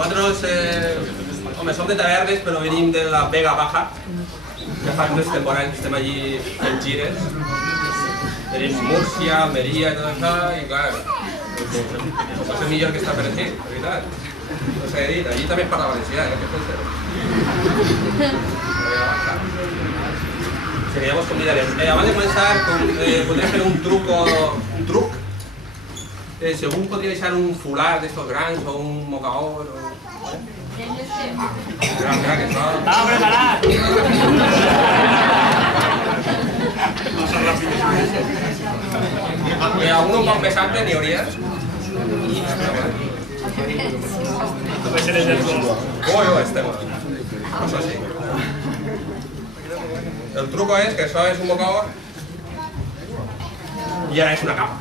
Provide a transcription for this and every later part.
Nosaltres, home, som de Tavernes, però venim de la Vega Baja. Ja fa unes temporades que estem allí fent gires. Tenim Múrcia, Almeria i tot això, i clar, no sé millor que està per aquí, de veritat. No sé què dir, allí també es parla valencià, que pensa? Sí, ja vos convidarem. Abans de començar, podrem fer un truc. Si algú podria deixar un fular d'estos grans o un mocaor o... Mira que això... ¡Estaba preparat! Algun un poc més altre n'hi hauria? Estem... Això sí. El truco és que això és un mocaor i ara és una capa.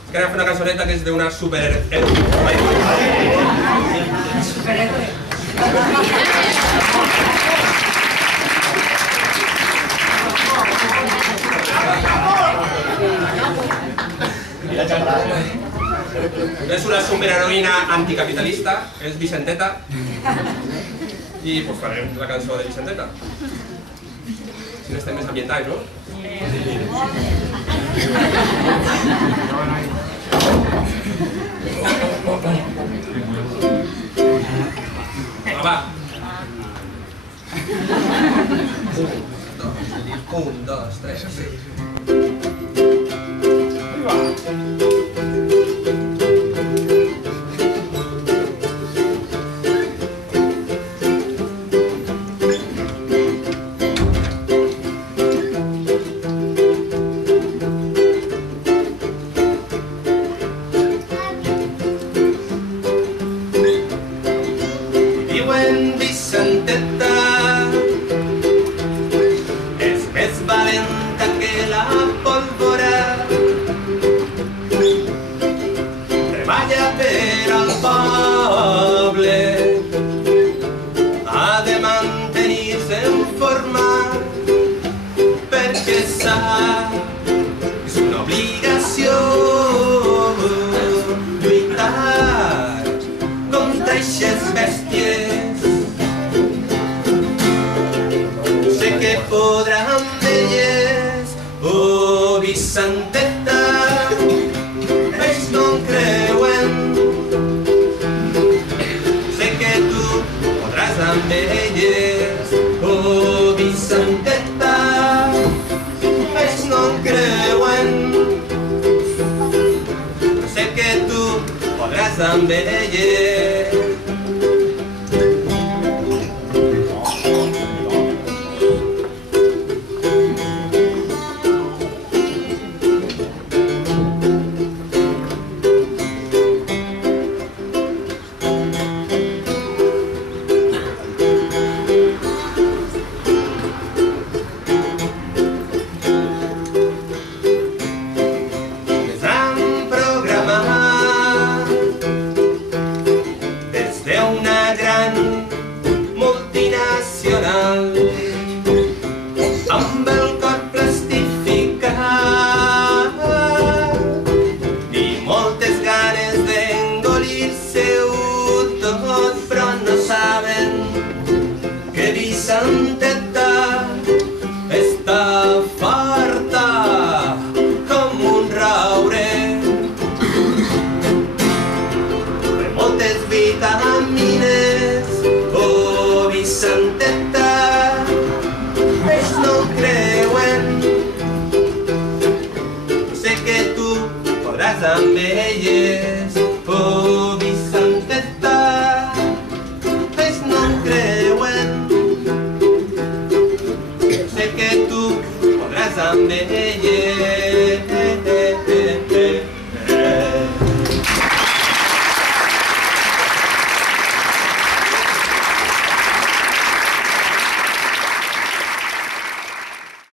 És que anem a fer una cançoneta que és d'una superhéroe. És una superheroïna anticapitalista, és Vicenteta, i pues farem la cançó de Vicenteta. Si no estem més ambientats, no? Va. Un, dos, tres, sí. Sé que tú podrás amb elles.